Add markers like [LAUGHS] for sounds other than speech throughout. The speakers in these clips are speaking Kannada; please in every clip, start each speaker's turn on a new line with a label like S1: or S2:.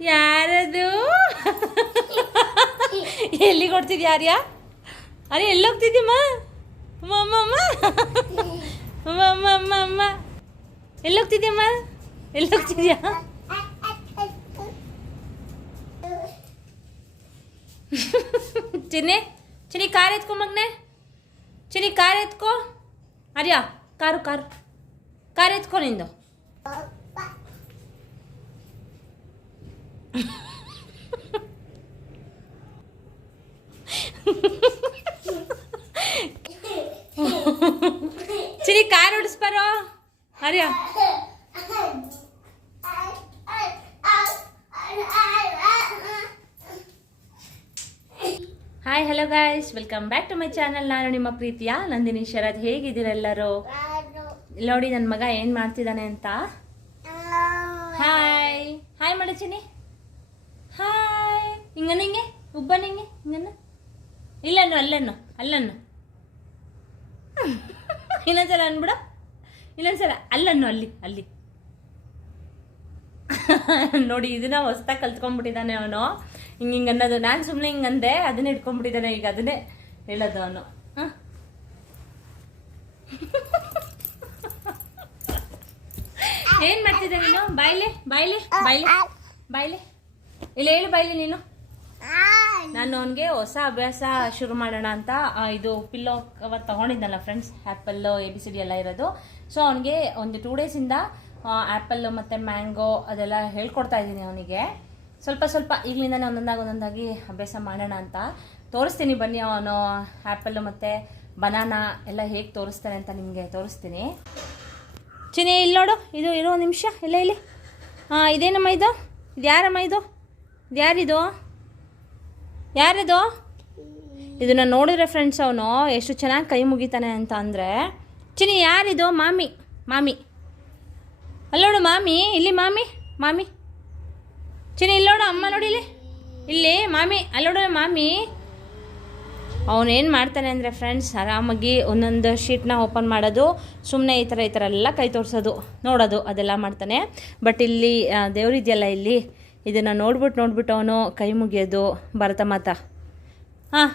S1: ಯಾರದು? ಎಲ್ಲಿ ಕೊಡ್ತಿದ್ಯಾ ಆರ್ಯ ಅರೆ, ಎಲ್ಲಿ ಹೋಗ್ತಿದ್ಯಮ್ಮ? ಅಮ್ಮ. ಎಲ್ಲಿ ಹೋಗ್ತಿದ್ಯಮ್ಮ? ಎಲ್ಲಿ ಹೋಗ್ತಿದ್ಯಾ? ಚಿನ್ನೆ, ಚಿನ್ನಿ ಕಾರ್ ಎತ್ಕೊ ಮಗ್ನೆ. ಚಿನ್ನಿ ಕಾರ್ ಎತ್ಕೋ. ಅರ್ಯಾ, ಕಾರು ಕಾರು. ಕಾರ್ ಎತ್ಕೊ ನಿಂದು. ಚಿನ್ನಿ car ಓಡಿಸ್ಬಾರೋ? Arya. Hi hello guys welcome back to my channel ನಾನು ನಿಮ್ಮ ಪ್ರೀತಿಯ ನಂದಿನಿ ಶರತ್. ಹೇಗಿದ್ದೀರೆಲ್ಲರೂ ನೋಡಿ, ನನ್ನ ಮಗ ಏನು ಮಾಡ್ತಿದ್ದಾನೆ ಅಂತ? ಹಾಯ್ ಹಾಯ್ ಮಾಡು ಹಿಂಗನ ಹಿಂಗೆ ಉಬ್ಬನ ಹಿಂಗೆ ಹಿಂಗನ ಇಲ್ಲನ್ನು ಅಲ್ಲನ್ನು ಅಲ್ಲನ್ನು ಇನ್ನೊಂದ್ಸಲ ಅನ್ಬಿಡ ಇನ್ನೊಂದ್ಸಲ ಅಲ್ಲನ್ನು ಅಲ್ಲಿ ಅಲ್ಲಿ ನೋಡಿ ಇದನ್ನ ಹೊಸ್ದಾಗಿ ಕಲ್ತ್ಕೊಂಡ್ಬಿಟ್ಟಿದ್ದಾನೆ ಅವನು ಹಿಂಗ ಹಿಂಗೆ ಅನ್ನೋದು ನಾನು ಸುಮ್ಮನೆ ಹಿಂಗಂದೆ ಅಂದೆ ಅದನ್ನ ಇಟ್ಕೊಂಡ್ಬಿಟ್ಟಿದ್ದಾನೆ ಈಗ ಅದನ್ನೇ ಹೇಳೋದು ಅವನು ಏನ್ ಮಾಡ್ತಿದ್ದೆ ನೀನು ಬಾಯ್ಲೆ ಬಾಯ್ಲೆ ಬಾಯ್ಲೆ ಬಾಯ್ಲೆ ಇಲ್ಲ ಹೇಳು ಬಾಯ್ಲೆ ನೀನು ನಾನು ಅವನಿಗೆ ಹೊಸ ಅಭ್ಯಾಸ ಶುರು ಮಾಡೋಣ ಅಂತ ಇದು pillow cover ತಗೊಂಡಿದ್ದಲ್ಲ friends apple A B C D ಎಲ್ಲ ಇರೋದು. ಸೊ ಅವನಿಗೆ ಒಂದು ಟೂ ಡೇಸಿಂದ ಆ್ಯಪಲ್ ಮತ್ತು ಮ್ಯಾಂಗೋ ಅದೆಲ್ಲ ಹೇಳ್ಕೊಡ್ತಾ ಇದ್ದೀನಿ ಅವನಿಗೆ. ಸ್ವಲ್ಪ ಸ್ವಲ್ಪ ಈಗಲಿಂದನೇ ಒಂದೊಂದಾಗಿ ಒಂದೊಂದಾಗಿ ಅಭ್ಯಾಸ ಮಾಡೋಣ ಅಂತ. ತೋರಿಸ್ತೀನಿ ಬನ್ನಿ ಅವನು ಆ್ಯಪಲ್ ಮತ್ತು ಬನಾನಾ ಎಲ್ಲ ಹೇಗೆ ತೋರಿಸ್ತಾನೆ ಅಂತ ನಿಮಗೆ ತೋರಿಸ್ತೀನಿ. ಚಿನಿ ಇಲ್ಲಿ ನೋಡು, ಇದು ಇರೋ ನಿಮಿಷ, ಇಲ್ಲ ಇಲ್ಲಿ? ಹಾಂ ಇದೇನಮ್ಮ ಇದು? ಇದು ಯಾರಮ್ಮ ಇದು? ಇದು ಯಾರಿದು ಯಾರಿದು? ಇದನ್ನ ನೋಡಿದ್ರೆ ಫ್ರೆಂಡ್ಸ್ ಅವನು, ಎಷ್ಟು ಚೆನ್ನಾಗಿ ಕೈ ಮುಗಿತಾನೆ ಅಂತ ಅಂದರೆ ಚಿನಿ ಯಾರಿದು? ಮಾಮಿ ಮಾಮಿ. ಅಲ್ಲೋಡು ಮಾಮಿ, ಇಲ್ಲಿ ಮಾಮಿ ಮಾಮಿ. ಚಿನಿ ಇಲ್ಲೋಡು ಅಮ್ಮ ನೋಡಿ ಇಲ್ಲಿ. ಇಲ್ಲಿ ಮಾಮಿ ಅಲ್ಲೋಡು ಮಾಮಿ. ಅವನೇನು ಮಾಡ್ತಾನೆ ಅಂದರೆ ಫ್ರೆಂಡ್ಸ್ ಆರಾಮಾಗಿ ಒಂದೊಂದು ಶೀಟ್ನ ಓಪನ್ ಮಾಡೋದು ಸುಮ್ಮನೆ ಈ ಥರ ಈ ಥರ ಎಲ್ಲ ಕೈ ತೋರಿಸೋದು, ನೋಡೋದು, ಅದೆಲ್ಲ ಮಾಡ್ತಾನೆ. ಬಟ್ ಇಲ್ಲಿ ದೇವರಿದೆಯಲ್ಲ ಇಲ್ಲಿ. ಇದನ್ನು ನೋಡ್ಬಿಟ್ಟು ನೋಡ್ಬಿಟ್ಟು ಅವನು ಕೈ ಮುಗಿಯೋದು ಭರತ ಮಾತ. ಹಾಂ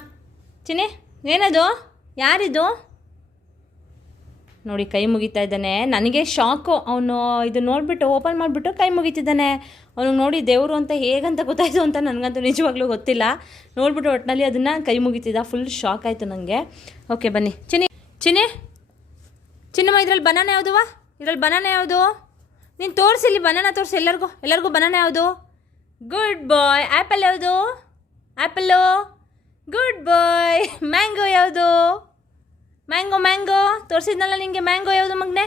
S1: ಚಿನಿ ಏನದು? ಯಾರಿದು? ನೋಡಿ, ಕೈ ಮುಗಿತಾ ಇದ್ದಾನೆ. ನನಗೆ ಶಾಕು. ಅವನು ಇದು ನೋಡಿಬಿಟ್ಟು ಓಪನ್ ಮಾಡಿಬಿಟ್ಟು ಕೈ ಮುಗಿತಿದ್ದಾನೆ. ಅವನಿಗೆ ನೋಡಿ, ದೇವರು ಅಂತ ಹೇಗಂತ ಗೊತ್ತಾಯಿತು ಅಂತ ನನಗಂತೂ ನಿಜವಾಗ್ಲೂ ಗೊತ್ತಿಲ್ಲ. ನೋಡ್ಬಿಟ್ಟು ಒಟ್ಟಿನಲ್ಲಿ ಅದನ್ನು ಕೈ ಮುಗಿತಿದ್ದ. ಫುಲ್ ಶಾಕ್ ಆಯಿತು ನನಗೆ ಓಕೆ ಬನ್ನಿ. ಚಿನ್ನಿ ಚಿನ್ನಿ, ಚಿನ್ನಮ್ಮ, ಇದ್ರಲ್ಲಿ ಬನಾನ ಯಾವುದುವ ಇದ್ರಲ್ಲಿ ಬನಾನ ಯಾವುದು? ನೀನು ತೋರಿಸಿ ಇಲ್ಲಿ ಬನಾನ ತೋರಿಸಿ ಎಲ್ಲರಿಗೂ. ಎಲ್ಲರಿಗೂ ಬನಾನ ಯಾವುದು? ಗುಡ್ ಬಾಯ್ ಆ್ಯಪಲ್ ಯಾವುದು? ಆ್ಯಪಲ್ಲು ಗುಡ್ ಬಾಯ್ ಮ್ಯಾಂಗೋ ಯಾವುದು? ಮ್ಯಾಂಗೋ ಮ್ಯಾಂಗೋ ತೋರಿಸಿದ್ನಲ್ಲ ನಿಮಗೆ ಮ್ಯಾಂಗೋ ಯಾವುದು ಮಗ್ನೆ?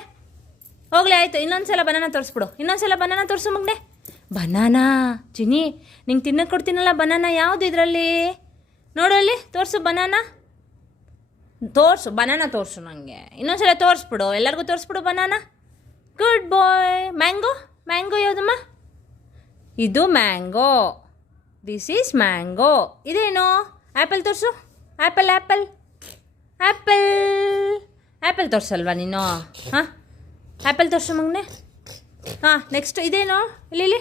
S1: ಹೋಗ್ಲಿ, ಆಯಿತು. ಇನ್ನೊಂದ್ಸಲ ಬನಾನ ತೋರಿಸ್ಬಿಡು. ಇನ್ನೊಂದ್ಸಲ ಬನಾನ ತೋರಿಸು ಮಗ್ನೆ. ಬನಾನಾ ಚಿನಿ ನಿಂಗೆ ತಿನ್ನಕ್ಕೆ ಕೊಡ್ತೀನಲ್ಲ ಬನಾನ ಯಾವುದು ಇದರಲ್ಲಿ? ನೋಡು ಅಲ್ಲಿ, ತೋರಿಸು ಬನಾನ ತೋರಿಸು ಬನಾನ ತೋರಿಸು ನನಗೆ ಇನ್ನೊಂದ್ಸಲ ತೋರಿಸ್ಬಿಡು. ಎಲ್ಲರಿಗೂ ತೋರಿಸ್ಬಿಡು banana good boy mango mango ಯಾವುದಮ್ಮ? ಇದು ಮ್ಯಾಂಗೋ. ದಿಸ್ ಈಸ್ ಮ್ಯಾಂಗೋ ಇದೇನು? ಆ್ಯಪಲ್ ತೋರಿಸು. ಆ್ಯಪಲ್ ಆ್ಯಪಲ್ ಆ್ಯಪಲ್ ಆ್ಯಪಲ್ ತೋರಿಸಲ್ವಾ ನೀನು? ಹಾಂ? ಆ್ಯಪಲ್ ತೋರಿಸು ಮಗನೆ. ಹಾಂ ನೆಕ್ಸ್ಟ್ ಇದೇನು? ಇಲ್ಲಿ ಇಲ್ಲಿ.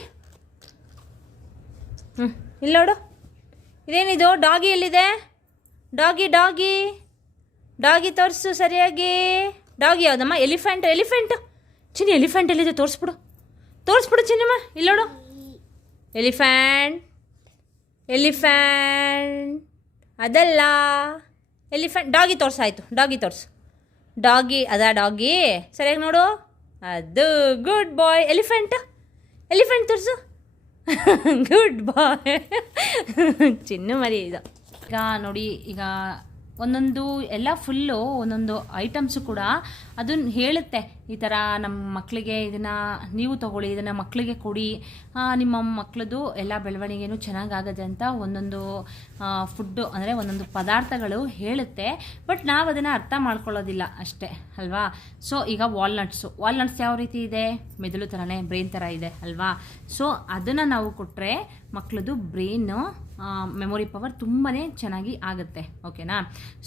S1: ಹ್ಞೂ ಇಲ್ಲಿ ನೋಡು. ಇದೇನಿದು? ಡಾಗಿ ಎಲ್ಲಿದೆ? ಡಾಗಿ ಡಾಗಿ ಡಾಗಿ ತೋರಿಸು ಸರಿಯಾಗಿ. ಡಾಗಿ ಯಾವುದಮ್ಮ? ಎಲಿಫೆಂಟ್ ಎಲಿಫೆಂಟ್ ಚಿನ್ನಿ ಎಲಿಫೆಂಟ್ ಎಲ್ಲಿದೆ? ತೋರಿಸ್ಬಿಡು. ತೋರಿಸ್ಬಿಡು ಚಿನ್ನಮ್ಮ. ಇಲ್ಲಿ ನೋಡು. ಎಲಿಫ್ಯಾಂಟ್ ಎಲಿಫ್ಯಾಂಟ್ ಅದಲ್ಲ, ಎಲಿಫೆಂಟ್, ಡಾಗಿ ತೋರ್ಸಾಯ್ತು, ಡಾಗಿ ತೋರ್ಸು. ಡಾಗಿ, ಅದಾ ಡಾಗಿ? ಸರಿಯಾಗಿ ನೋಡು. ಅದು ಗುಡ್ ಬಾಯ್. ಎಲಿಫೆಂಟ್ ಎಲಿಫೆಂಟ್ ತೋರಿಸು. [LAUGHS] ಗುಡ್ ಬಾಯ್. ಚಿನ್ನು ಮರಿ ಇದು. ಈಗ ನೋಡಿ, ಈಗ ಒಂದೊಂದು ಎಲ್ಲ ಫುಲ್ಲು ಒಂದೊಂದು ಐಟಮ್ಸು ಕೂಡ ಅದನ್ನ ಹೇಳುತ್ತೆ. ಈ ಥರ ನಮ್ಮ ಮಕ್ಕಳಿಗೆ ಇದನ್ನು ನೀವು ತಗೊಳ್ಳಿ, ಇದನ್ನು ಮಕ್ಕಳಿಗೆ ಕೊಡಿ. ನಿಮ್ಮ ಮಕ್ಕಳದು ಎಲ್ಲ ಬೆಳವಣಿಗೆನೂ ಚೆನ್ನಾಗಾಗದೆ ಅಂತ ಒಂದೊಂದು ಫುಡ್ಡು ಅಂದರೆ ಒಂದೊಂದು ಪದಾರ್ಥಗಳು ಹೇಳುತ್ತೆ. ಬಟ್ ನಾವು ಅದನ್ನು ಅರ್ಥ ಮಾಡ್ಕೊಳ್ಳೋದಿಲ್ಲ ಅಷ್ಟೇ, ಅಲ್ವಾ? ಸೊ ಈಗ ವಾಲ್ನಟ್ಸು ವಾಲ್ನಟ್ಸ್ ಯಾವ ರೀತಿ ಇದೆ? ಮೆದುಳು ಥರನೇ ಬ್ರೈನ್ ಥರ ಇದೆ, ಅಲ್ವಾ? ಸೊ ಅದನ್ನು ನಾವು ಕೊಟ್ಟರೆ ಮಕ್ಕಳದು ಬ್ರೈನು ಮೆಮೊರಿ ಪವರ್ ತುಂಬಾ ಚೆನ್ನಾಗಿ ಆಗುತ್ತೆ ಓಕೆನಾ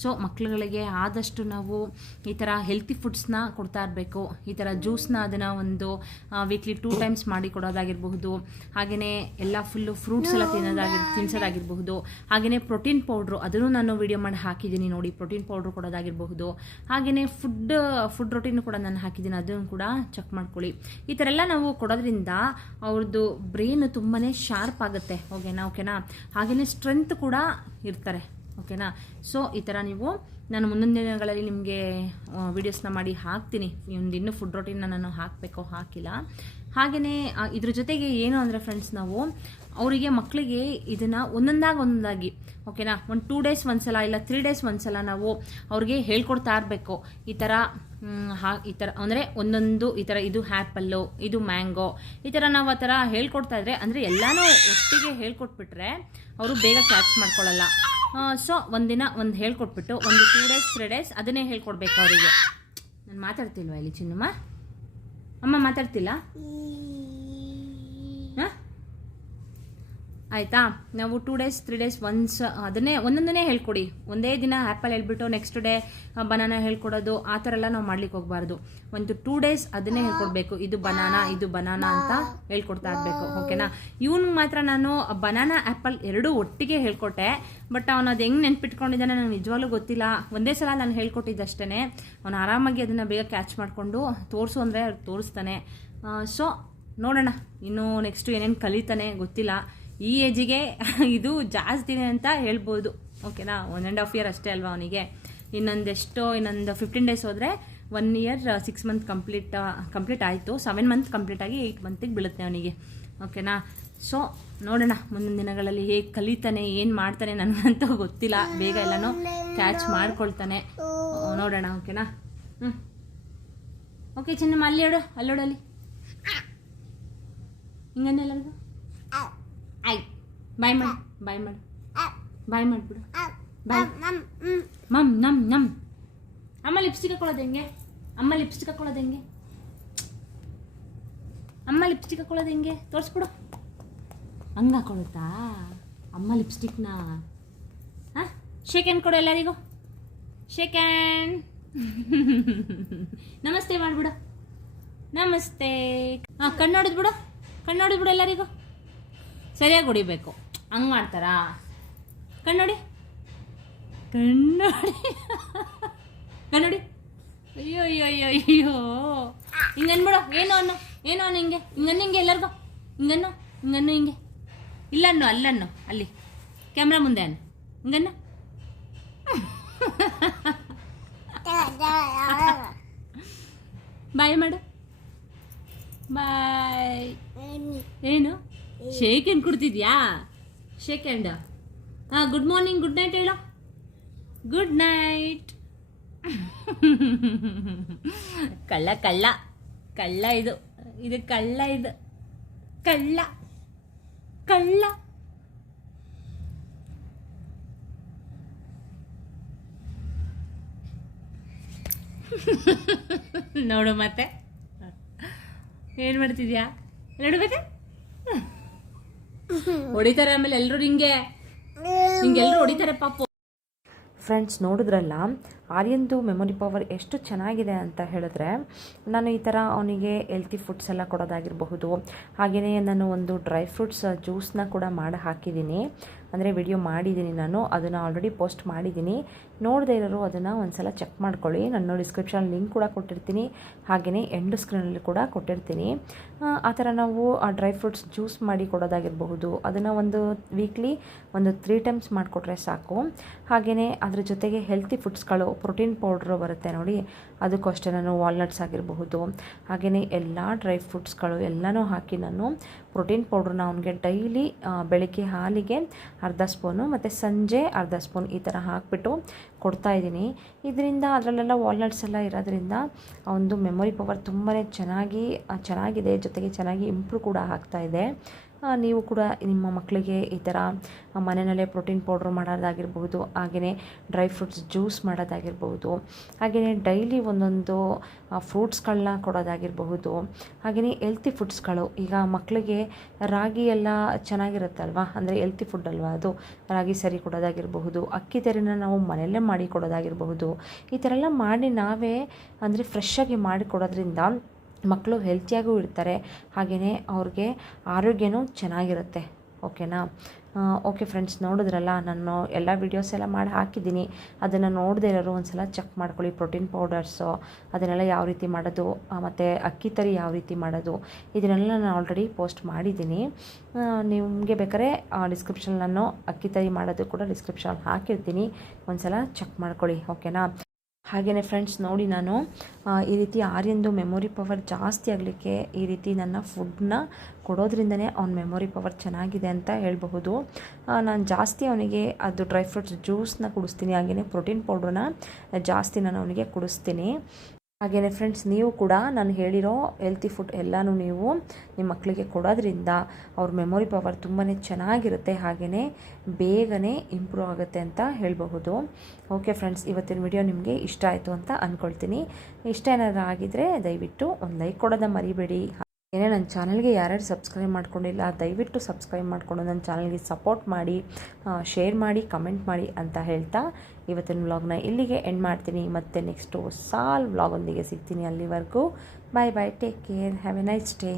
S1: ಸೊ ಮಕ್ಕಳುಗಳಿಗೆ ಆದಷ್ಟು ನಾವು ಈ ಥರ ಹೆಲ್ತಿ ಫುಡ್ಸ್ನ ಕೊಡ್ತಾ ಇರಬೇಕು, ಈ ಥರ ಜ್ಯೂಸ್ನ ಅದನ್ನು ಒಂದು ವೀಕ್ಲಿ ಟೂ ಟೈಮ್ಸ್ ಮಾಡಿ ಕೊಡೋದಾಗಿರಬಹುದು ಹಾಗೆಯೇ ಎಲ್ಲ ಫುಲ್ಲು ಫ್ರೂಟ್ಸ್ ಎಲ್ಲ ತಿನ್ನೋದಾಗಿ, ತಿನ್ಸೋದಾಗಿರಬಹುದು ಹಾಗೆಯೇ ಪ್ರೋಟೀನ್ ಪೌಡ್ರು ಅದನ್ನು ನಾನು ವೀಡಿಯೋ ಮಾಡಿ ಹಾಕಿದ್ದೀನಿ ನೋಡಿ ಪ್ರೋಟೀನ್ ಪೌಡ್ರು ಕೊಡೋದಾಗಿರಬಹುದು ಹಾಗೆಯೇ ಫುಡ್ ಫುಡ್ ರೊಟೀನು ಕೂಡ ನಾನು ಹಾಕಿದ್ದೀನಿ, ಅದನ್ನು ಕೂಡ ಚೆಕ್ ಮಾಡ್ಕೊಳ್ಳಿ. ಈ ಥರ ಎಲ್ಲ ನಾವು ಕೊಡೋದ್ರಿಂದ ಅವ್ರದ್ದು ಬ್ರೈನ್ ತುಂಬಾ ಶಾರ್ಪ್ ಆಗುತ್ತೆ ಓಕೆನಾ ಓಕೆನಾ ಹಾಗೆಯೇ ಸ್ಟ್ರೆಂತ್ ಕೂಡ ಇರ್ತಾರೆ ಓಕೆನಾ ಸೊ ಈ ಥರ ನೀವು ನಾನು ಮುಂದಿನ ದಿನಗಳಲ್ಲಿ ನಿಮಗೆ ವೀಡಿಯೋಸ್ನ ಮಾಡಿ ಹಾಕ್ತೀನಿ. ಒಂದು ಇನ್ನೂ ಫುಡ್ ರೊಟೀನ್ನ ನಾನು ಹಾಕಬೇಕೋ ಹಾಕಿಲ್ಲ. ಹಾಗೆಯೇ ಇದ್ರ ಜೊತೆಗೆ ಏನು ಅಂದರೆ ಫ್ರೆಂಡ್ಸ್ ನಾವು, ಅವರಿಗೆ ಮಕ್ಕಳಿಗೆ ಇದನ್ನು ಒಂದೊಂದಾಗಿ ಒಂದೊಂದಾಗಿ ಓಕೆನಾ ಒಂದು ಟೂ ಡೇಸ್ ಒಂದ್ಸಲ ಇಲ್ಲ ತ್ರೀ ಡೇಸ್ ಒಂದ್ಸಲ ನಾವು ಅವ್ರಿಗೆ ಹೇಳ್ಕೊಡ್ತಾ ಇರಬೇಕು. ಈ ಥರ ಹಾ, ಈ ಥರ ಅಂದರೆ ಒಂದೊಂದು, ಈ ಥರ ಇದು ಆ್ಯಪಲ್ಲು ಇದು ಮ್ಯಾಂಗೋ ಈ ಥರ ನಾವು ಆ ಥರ ಹೇಳ್ಕೊಡ್ತಾ ಇದ್ರೆ, ಅಂದರೆ ಎಲ್ಲನೂ ಒಟ್ಟಿಗೆ ಹೇಳ್ಕೊಟ್ಬಿಟ್ರೆ ಅವರು ಬೇಗ ಕ್ಯಾಚ್ ಮಾಡ್ಕೊಳ್ಳಲ್ಲ. ಸೊ ಒಂದಿನ ಒಂದು ಹೇಳ್ಕೊಟ್ಬಿಟ್ಟು, ಒಂದು ಟೂ ಡೇಸ್ ತ್ರೀ ಡೇಸ್ ಅದನ್ನೇ ಹೇಳ್ಕೊಡ್ಬೇಕು ಅವರಿಗೆ. ನಾನು ಮಾತಾಡ್ತಿಲ್ವಾ ಇಲ್ಲಿ ಚಿನ್ನಮ್ಮ ಅಮ್ಮ ಮಾತಾಡ್ತಿಲ್ಲ ಹಾಂ ಆಯಿತಾ? ನಾವು two days three days once ಅದನ್ನೇ, ಒಂದೊಂದನ್ನೇ ಹೇಳ್ಕೊಡಿ. ಒಂದೇ ದಿನ ಆ್ಯಪಲ್ ಹೇಳ್ಬಿಟ್ಟು ನೆಕ್ಸ್ಟ್ ಡೇ ಬನಾನ ಹೇಳ್ಕೊಡೋದು, ಆ ಥರ ಎಲ್ಲ ನಾವು ಮಾಡ್ಲಿಕ್ಕೆ ಹೋಗ್ಬಾರ್ದು. ಒಂದು ಟೂ ಡೇಸ್ ಅದನ್ನೇ ಹೇಳ್ಕೊಡ್ಬೇಕು. ಇದು ಬನಾನಾ ಇದು ಬನಾನಾ ಅಂತ ಹೇಳ್ಕೊಡ್ತಾ ಇರಬೇಕು ಓಕೆನಾ ಇವನ್ಗೆ ಮಾತ್ರ ನಾನು ಬನಾನಾ ಆ್ಯಪಲ್ ಎರಡೂ ಒಟ್ಟಿಗೆ ಹೇಳ್ಕೊಟ್ಟೆ. ಬಟ್ ಅವನು ಅದು ಹೆಂಗೆ ನೆನ್ಪಿಟ್ಕೊಂಡಿದ್ದಾನೆ ನನಗೆ ನಿಜವಾಗ್ಲೂ ಗೊತ್ತಿಲ್ಲ. ಒಂದೇ ಸಲ ನಾನು ಹೇಳ್ಕೊಟ್ಟಿದ್ದಷ್ಟೇ ಅವನು ಆರಾಮಾಗಿ ಅದನ್ನು ಬೇಗ ಕ್ಯಾಚ್ ಮಾಡಿಕೊಂಡು ತೋರಿಸು ಅಂದರೆ ತೋರಿಸ್ತಾನೆ. ಸೊ ನೋಡೋಣ. ಇನ್ನು ನೆಕ್ಸ್ಟು ಏನೇನು ಕಲಿತಾನೆ ಗೊತ್ತಿಲ್ಲ. ಈ ಏಜಿಗೆ [LAUGHS] ಇದು ಜಾಸ್ತಿನೇ ಅಂತ ಹೇಳ್ಬೋದು. ಓಕೆನಾ ಒನ್ ಆ್ಯಂಡ್ ಹಾಫ್ ಇಯರ್ ಅಷ್ಟೇ ಅಲ್ವಾ ಅವನಿಗೆ? ಇನ್ನೊಂದೆಷ್ಟೋ ಇನ್ನೊಂದು ಫಿಫ್ಟೀನ್ ಡೇಸ್ ಹೋದರೆ one year six month complete complete ಆಯಿತು. ಸೆವೆನ್ ಮಂತ್ ಕಂಪ್ಲೀಟ್ ಆಗಿ ಏಯ್ಟ್ ಮಂತಿಗೆ ಬೀಳುತ್ತೆ ಅವನಿಗೆ. ಓಕೆನಾ ಸೊ ನೋಡೋಣ ಮುಂದಿನ ದಿನಗಳಲ್ಲಿ ಹೇಗೆ ಕಲಿತಾನೆ ಏನು ಮಾಡ್ತಾನೆ ನನಗಂತೂ ಗೊತ್ತಿಲ್ಲ. ಬೇಗ ಎಲ್ಲನೂ ಕ್ಯಾಚ್ ಮಾಡ್ಕೊಳ್ತಾನೆ. ಆ, ನೋಡೋಣ ಓಕೆನಾ ಹ್ಞೂ ಓಕೆ ಚೆನ್ನಮ್ಮ ಅಲ್ಲಿ ಹೇಳು ಅಲ್ಲೋಡಲ್ಲಿ ಹಿಂಗನ್ನೆಲ್ಲರಿಗೂ ಆಯ್ತು ಬಾಯ್ ಮಾಡು ಬಾಯ್ ಮಾಡು. ಬಾಯ್ ಮಾಡಿಬಿಡು. ಬಾಯ್. ಮಮ್ ನಮ್ ನಮ್. ಅಮ್ಮ ಲಿಪ್ಸ್ಟಿಕ್ ಹಾಕೊಳ್ಳೋದು ಹೆಂಗೆ? ಅಮ್ಮ ಲಿಪ್ಸ್ಟಿಕ್ ಹಾಕೊಳ್ಳೋದು ಹೆಂಗೆ? ಅಮ್ಮ ಲಿಪ್ಸ್ಟಿಕ್ ಹಾಕೊಳ್ಳೋದು ಹೆಂಗೆ? ತೋರಿಸ್ಬಿಡು. ಹಂಗೆ ಹಾಕೊಳ್ಳುತ್ತಾ? ಅಮ್ಮ ಲಿಪ್ಸ್ಟಿಕ್ನ ಹಾಂ? ಶೇಕ್ ಹ್ಯಾಂಡ್ ಕೊಡು ಎಲ್ಲರಿಗೂ. ಶೇಕ್ ಹ್ಯಾಂಡ್ [LAUGHS] ನಮಸ್ತೆ ಮಾಡಿಬಿಡು. ನಮಸ್ತೆ. ಹಾಂ ಕಣ್ಣು ಬಿಡು ಕಣ್ಣು ಬಿಡು ಎಲ್ಲರಿಗೂ. ಸರಿಯಾಗಿ ಹೊಡಿಬೇಕು. ಹಂಗೆ ಮಾಡ್ತಾರಾ? ಕಣ್ಣೋಡಿ. ಕಣ್ಣೋಡಿ. ಕಣ್ಣೋಡಿ. ಅಯ್ಯೋ ಅಯ್ಯೋ ಅಯ್ಯೋ ಅಯ್ಯೋ. ಹಿಂಗೆ ಅನ್ಬಿಡು. ಏನು ಅನ್ನು? ಏನು ಅನ್ನು ಹಿಂಗೆ? ಹಿಂಗನ್ನು ಹಿಂಗೆ ಎಲ್ಲರಿಗೂ? ಹಿಂಗನ್ನು ಹಿಂಗನ್ನು ಹಿಂಗೆ ಇಲ್ಲನ್ನು ಅಲ್ಲನ್ನು ಅಲ್ಲಿ ಕ್ಯಾಮ್ರಾ ಮುಂದೆ ಅನ್ನು. ಹಿಂಗನ್ನು ಬಾಯ್ ಮಾಡು. ಬಾಯ್. ಏನು? ಶೇಕ್ ಹ್ಯಾಂಡ್ ಕೊಡ್ತಿದ್ಯಾ? ಶೇಕ್ ಹ್ಯಾಂಡ್ ಹಾಂ ಗುಡ್ ಮಾರ್ನಿಂಗ್ ಗುಡ್ ನೈಟ್ ಹೇಳು. ಗುಡ್ ನೈಟ್ ಕಳ್ಳ ಕಳ್ಳ. ಕಳ್ಳ ಇದು. ಇದು ಕಳ್ಳ ಇದು. ಕಳ್ಳ. ಕಳ್ಳ. ನೋಡು ಮತ್ತೆ. ಏನು ಮಾಡ್ತಿದ್ಯಾ? ನೋಡ್ಬೇಕಾ ಹೊಡಿತಾರೆ ಆಮೇಲೆ ಎಲ್ಲರೂ ಹಿಂಗೆ ಹಿಂಗೆಲ್ಲರೂ ಹೊಡಿತಾರೆ ಪಾಪ.
S2: ಫ್ರೆಂಡ್ಸ್ ನೋಡಿದ್ರಲ್ಲ ಆರ್ಯನ್ದು ಮೆಮೊರಿ ಪವರ್ ಎಷ್ಟು ಚೆನ್ನಾಗಿದೆ ಅಂತ ಹೇಳಿದ್ರೆ, ನಾನು ಈ ಥರ ಅವನಿಗೆ ಹೆಲ್ತಿ ಫುಡ್ಸ್ ಎಲ್ಲ ಕೊಡೋದಾಗಿರಬಹುದು. ಹಾಗೆಯೇ ನಾನು ಒಂದು ಡ್ರೈ ಫ್ರೂಟ್ಸ್ ಜ್ಯೂಸ್ನ ಕೂಡ ಮಾಡಿ ಹಾಕಿದ್ದೀನಿ. ಅಂದರೆ ವಿಡಿಯೋ ಮಾಡಿದ್ದೀನಿ ನಾನು, ಅದನ್ನು ಆಲ್ರೆಡಿ ಪೋಸ್ಟ್ ಮಾಡಿದ್ದೀನಿ. ನೋಡದೇ ಇರೋರು ಅದನ್ನು ಒಂದ್ಸಲ ಚೆಕ್ ಮಾಡ್ಕೊಳ್ಳಿ. ನಾನು ಡಿಸ್ಕ್ರಿಪ್ಷನ್ ಲಿಂಕ್ ಕೂಡ ಕೊಟ್ಟಿರ್ತೀನಿ. ಹಾಗೆಯೇ ಎಂಡ್ ಸ್ಕ್ರೀನಲ್ಲಿ ಕೂಡ ಕೊಟ್ಟಿರ್ತೀನಿ. ಆ ಥರ ನಾವು ಆ ಡ್ರೈ ಫ್ರೂಟ್ಸ್ ಜ್ಯೂಸ್ ಮಾಡಿ ಕೊಡೋದಾಗಿರಬಹುದು. ಅದನ್ನು ಒಂದು ವೀಕ್ಲಿ ಒಂದು ತ್ರೀ ಟೈಮ್ಸ್ ಮಾಡಿಕೊಟ್ರೆ ಸಾಕು. ಹಾಗೆಯೇ ಅದ್ರ ಜೊತೆಗೆ ಹೆಲ್ತಿ ಫುಡ್ಸ್ಗಳು ಪ್ರೋಟೀನ್ ಪೌಡ್ರು ಬರುತ್ತೆ ನೋಡಿ. ಅದಕ್ಕೂ ಅಷ್ಟೇ ನಾನು ವಾಲ್ನಟ್ಸ್ ಆಗಿರಬಹುದು ಹಾಗೆಯೇ ಎಲ್ಲ ಡ್ರೈ ಫ್ರೂಟ್ಸ್ಗಳು ಎಲ್ಲನೂ ಹಾಕಿ ನಾನು ಪ್ರೋಟೀನ್ ಪೌಡ್ರನ್ನ ಅವನಿಗೆ ಡೈಲಿ ಬೆಳಗ್ಗೆ ಹಾಲಿಗೆ ಅರ್ಧ ಸ್ಪೂನು ಮತ್ತು ಸಂಜೆ ಅರ್ಧ ಸ್ಪೂನ್ ಈ ಥರ ಹಾಕಿಬಿಟ್ಟು ಕೊಡ್ತಾ ಇದ್ದೀನಿ. ಇದರಿಂದ ಅದರಲ್ಲೆಲ್ಲ ವಾಲ್ನಟ್ಸ್ ಎಲ್ಲ ಇರೋದ್ರಿಂದ ಅವನದು ಮೆಮೊರಿ ಪವರ್ ತುಂಬಾ ಚೆನ್ನಾಗಿ ಚೆನ್ನಾಗಿದೆ, ಜೊತೆಗೆ ಚೆನ್ನಾಗಿ ಇಂಪ್ರೂವ್ ಕೂಡ ಆಗ್ತಾ ಇದೆ. ನೀವು ಕೂಡ ನಿಮ್ಮ ಮಕ್ಕಳಿಗೆ ಈ ಥರ ಮನೆಯಲ್ಲೇ ಪ್ರೋಟೀನ್ ಪೌಡ್ರ್ ಮಾಡೋದಾಗಿರ್ಬೋದು, ಹಾಗೆಯೇ ಡ್ರೈ ಫ್ರೂಟ್ಸ್ ಜ್ಯೂಸ್ ಮಾಡೋದಾಗಿರ್ಬೋದು, ಹಾಗೆಯೇ ಡೈಲಿ ಒಂದೊಂದು ಫ್ರೂಟ್ಸ್ಗಳನ್ನ ಕೊಡೋದಾಗಿರಬಹುದು, ಹಾಗೆಯೇ ಎಲ್ತಿ ಫುಡ್ಸ್ಗಳು ಈಗ ಮಕ್ಕಳಿಗೆ ರಾಗಿ ಎಲ್ಲ ಚೆನ್ನಾಗಿರುತ್ತಲ್ವಾ? ಅಂದರೆ ಎಲ್ತಿ ಫುಡ್ ಅಲ್ವಾ ಅದು? ರಾಗಿ ಸರಿ ಕೊಡೋದಾಗಿರಬಹುದು, ಅಕ್ಕಿ ತೆರೆನ ನಾವು ಮನೆಯಲ್ಲೇ ಮಾಡಿ ಕೊಡೋದಾಗಿರಬಹುದು, ಈ ಥರ ಎಲ್ಲ ಮಾಡಿ ನಾವೇ ಅಂದರೆ ಫ್ರೆಶ್ ಆಗಿ ಮಾಡಿ ಕೊಡೋದ್ರಿಂದ ಮಕ್ಕಳು ಹೆಲ್ತಿಯಾಗೂ ಇರ್ತಾರೆ ಹಾಗೆಯೇ ಅವ್ರಿಗೆ ಆರೋಗ್ಯನೂ ಚೆನ್ನಾಗಿರುತ್ತೆ ಓಕೆನಾ ಓಕೆ ಫ್ರೆಂಡ್ಸ್ ನೋಡಿದ್ರಲ್ಲ, ನಾನು ಎಲ್ಲ ವೀಡಿಯೋಸ್ ಎಲ್ಲ ಮಾಡಿ ಹಾಕಿದ್ದೀನಿ. ಅದನ್ನು ನೋಡದೇ ಇರೋರು ಒಂದು ಸಲ ಚೆಕ್ ಮಾಡ್ಕೊಳ್ಳಿ ಪ್ರೋಟೀನ್ ಪೌಡರ್ಸು ಅದನ್ನೆಲ್ಲ ಯಾವ ರೀತಿ ಮಾಡೋದು ಮತ್ತು ಅಕ್ಕಿ ತರಿ ಯಾವ ರೀತಿ ಮಾಡೋದು, ಇದನ್ನೆಲ್ಲ ನಾನು ಆಲ್ರೆಡಿ ಪೋಸ್ಟ್ ಮಾಡಿದ್ದೀನಿ. ನಿಮಗೆ ಬೇಕಾದ್ರೆ ಡಿಸ್ಕ್ರಿಪ್ಷನ್ ನಾನು ಅಕ್ಕಿ ತರಿ ಮಾಡೋದು ಕೂಡ ಡಿಸ್ಕ್ರಿಪ್ಷನ್ ಹಾಕಿರ್ತೀನಿ. ಒಂದು ಸಲ ಚೆಕ್ ಮಾಡ್ಕೊಳ್ಳಿ ಓಕೆನಾ ಹಾಗೆಯೇ ಫ್ರೆಂಡ್ಸ್ ನೋಡಿ ನಾನು ಈ ರೀತಿ ಆರ್ಯಂದು ಮೆಮೊರಿ ಪವರ್ ಜಾಸ್ತಿ ಆಗಲಿಕ್ಕೆ ಈ ರೀತಿ ನನ್ನ ಫುಡ್ನ ಕೊಡೋದ್ರಿಂದನೇ ಅವ್ನ ಮೆಮೊರಿ ಪವರ್ ಚೆನ್ನಾಗಿದೆ ಅಂತ ಹೇಳಬಹುದು. ನಾನು ಜಾಸ್ತಿ ಅವನಿಗೆ ಅದು ಡ್ರೈ ಫ್ರೂಟ್ಸ್ ಜ್ಯೂಸ್ನ ಕುಡಿಸ್ತೀನಿ ಹಾಗೆಯೇ ಪ್ರೋಟೀನ್ ಪೌಡ್ರನ್ನ ಜಾಸ್ತಿ ನಾನು ಅವನಿಗೆ ಕುಡಿಸ್ತೀನಿ. ಹಾಗೆಯೇ ಫ್ರೆಂಡ್ಸ್ ನೀವು ಕೂಡ ನಾನು ಹೇಳಿರೋ ಹೆಲ್ತಿ ಫುಡ್ ಎಲ್ಲನೂ ನೀವು ನಿಮ್ಮ ಮಕ್ಕಳಿಗೆ ಕೊಡೋದ್ರಿಂದ ಅವ್ರ ಮೆಮೊರಿ ಪವರ್ ತುಂಬಾ ಚೆನ್ನಾಗಿರುತ್ತೆ ಹಾಗೆಯೇ ಬೇಗನೆ ಇಂಪ್ರೂವ್ ಆಗುತ್ತೆ ಅಂತ ಹೇಳಬಹುದು. ಓಕೆ ಫ್ರೆಂಡ್ಸ್ ಇವತ್ತಿನ ವಿಡಿಯೋ ನಿಮಗೆ ಇಷ್ಟ ಆಯಿತು ಅಂತ ಅಂದ್ಕೊಳ್ತೀನಿ ಇಷ್ಟ ಏನಾದರೂ ಆಗಿದ್ದರೆ ದಯವಿಟ್ಟು ಒಂದು ಲೈಕ್ ಕೊಡೋದ ಮರಿಬೇಡಿ. ಏನೇ ನನ್ನ ಚಾನಲ್ಗೆ ಯಾರ್ಯಾರು ಸಬ್ಸ್ಕ್ರೈಬ್ ಮಾಡ್ಕೊಂಡಿಲ್ಲ, ದಯವಿಟ್ಟು ಸಬ್ಸ್ಕ್ರೈಬ್ ಮಾಡಿಕೊಂಡು ನನ್ನ ಚಾನಲ್ಗೆ ಸಪೋರ್ಟ್ ಮಾಡಿ ಶೇರ್ ಮಾಡಿ, ಕಮೆಂಟ್ ಮಾಡಿ ಅಂತ ಹೇಳ್ತಾ ಇವತ್ತಿನ ವ್ಲಾಗ್ನ ಇಲ್ಲಿಗೆ ಎಂಡ್ ಮಾಡ್ತೀನಿ. ಮತ್ತು ನೆಕ್ಸ್ಟು ಸಾಲ್ ವ್ಲಾಗೊಂದಿಗೆ ಸಿಗ್ತೀನಿ ಅಲ್ಲಿವರೆಗೂ. Bye bye take care have a nice day